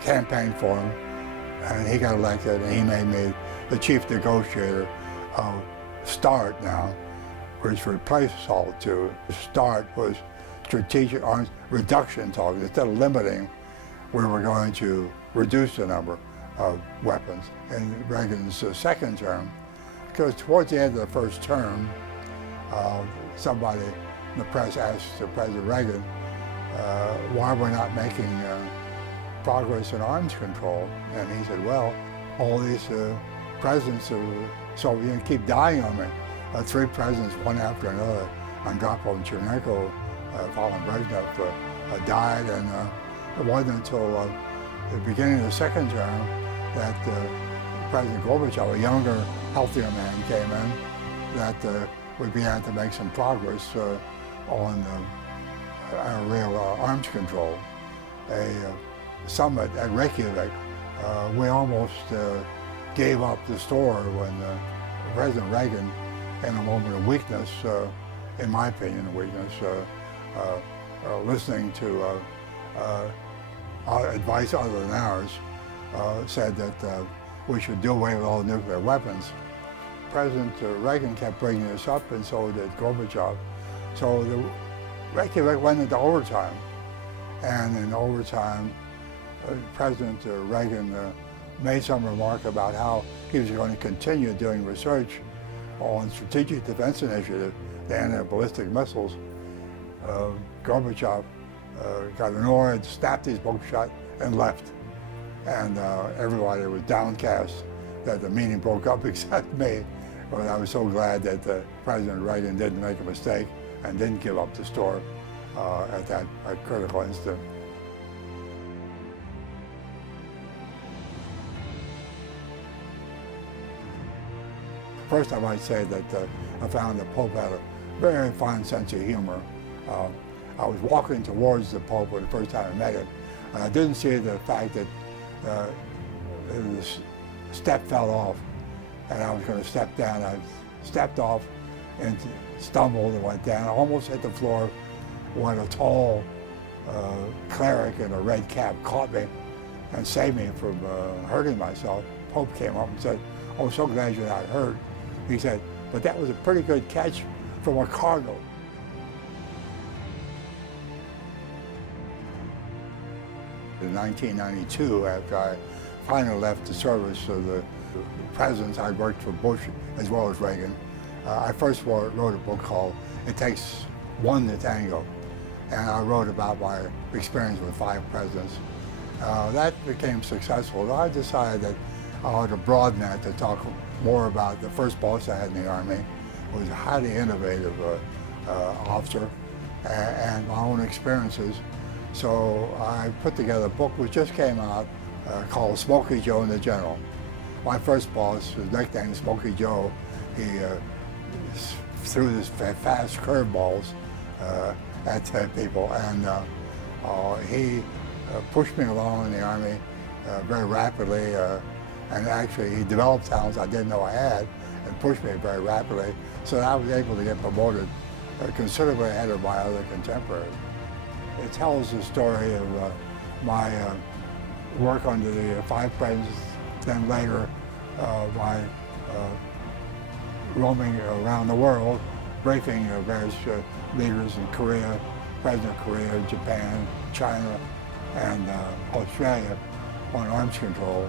campaigned for him, and he got elected, and he made me the chief negotiator of START now, which replaced SALT II. START was strategic arms reduction target. Instead of limiting, we were going to reduce the number of weapons. In Reagan's second term, because towards the end of the first term, somebody in the press asked President Reagan why we're not making progress in arms control. And he said, well, all these presidents of Soviet Union keep dying on me. 3 presidents, one after another, Andropov and Chernenko, following Brezhnev, died, and it wasn't until the beginning of the second term that President Gorbachev, a younger, healthier man, came in, that we began to make some progress on real arms control. A summit at Reykjavik, we almost gave up the store when President Reagan, in a moment of weakness, in my opinion, a weakness, listening to advice other than ours, said that we should do away with all nuclear weapons. President Reagan kept bringing this up, and so did Gorbachev. So the Reykjavik went into overtime, and in overtime, President Reagan made some remark about how he was going to continue doing research on strategic defense initiative, the anti-ballistic missiles. Gorbachev got annoyed, snapped his book shut, and left. And everybody was downcast that the meeting broke up except me. But I was so glad that President Reagan didn't make a mistake and didn't give up the store at that critical instant. First, I might say that I found the Pope had a very fine sense of humor. I was walking towards the Pope for the first time I met him, and I didn't see the fact that the step fell off, and I was going to step down. I stepped off and stumbled and went down. I almost hit the floor when a tall cleric in a red cap caught me and saved me from hurting myself. Pope came up and said, "Oh, so glad you're not hurt." He said, "But that was a pretty good catch from a cardinal." In 1992, after I finally left the service of the presidents, I worked for Bush as well as Reagan. I first wrote a book called "It Takes One to Tango," and I wrote about my experience with 5 presidents. That became successful. I decided that I ought to broaden that to talk more about the first boss I had in the Army, who was a highly innovative officer, and my own experiences. So I put together a book which just came out called Smokey Joe and the General. My first boss was nicknamed Smokey Joe. He threw these fast curveballs at people, and he pushed me along in the Army very rapidly, and actually he developed talents I didn't know I had and pushed me very rapidly, so that I was able to get promoted considerably ahead of my other contemporaries. It tells the story of my work under the 5 presidents, then later my roaming around the world, briefing various leaders in Korea, President of Korea, Japan, China, and Australia on arms control.